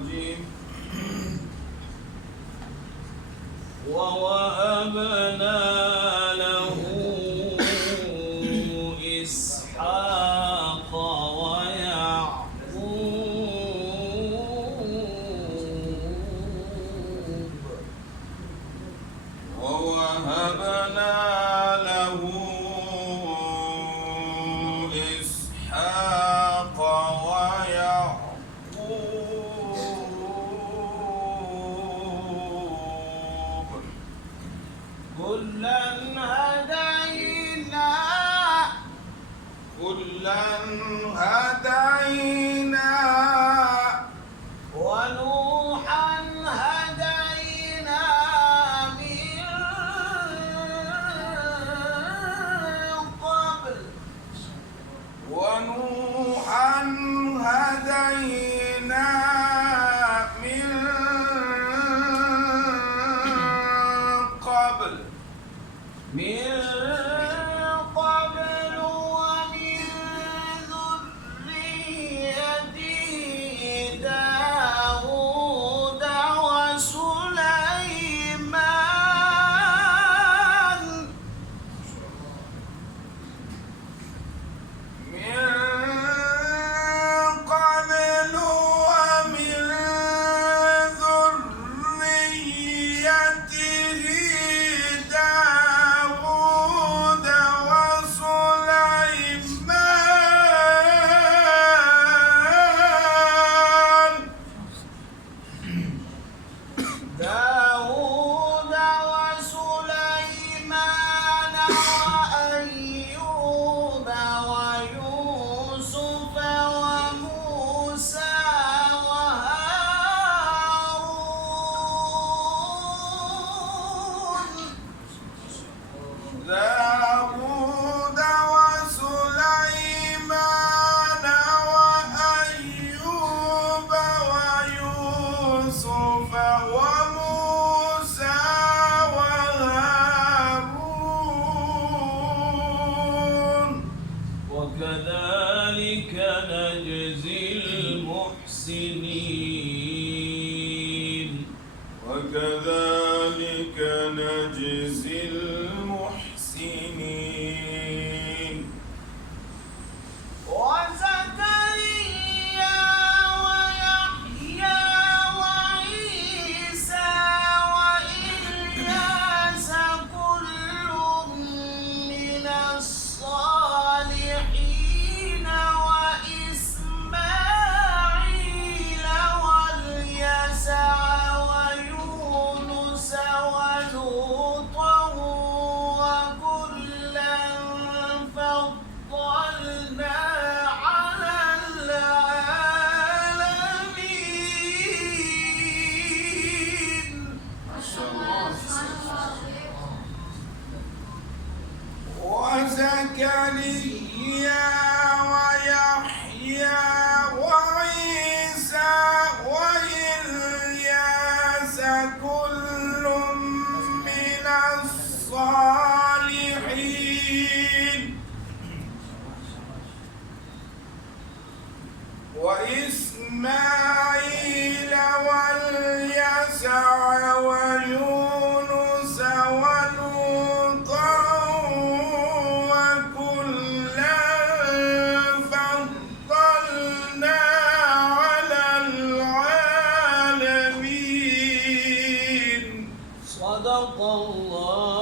الرجيم ووهبنا له إسحاق ويعقوب كلا هدينا ونوحا هدينا من قبل ومن ذريته داود وسليمان وأيوب ويوسف وموسى وهارون داود وسليمان وأيوب ويوسف وموسى وهارون وكذلك نجزي المحسنين وزكريا ويحيى وعيسى وإلياس كل من الصالحين وإسماعيل واليسع ويونس ولوطا وكلا فضلنا على العالمين وزكريا ويحيى وعيسى وإلياس كل من الصالحين وإسماعيل واليسع ويونس ولوطا وكلا فضلنا على العالمين صدق الله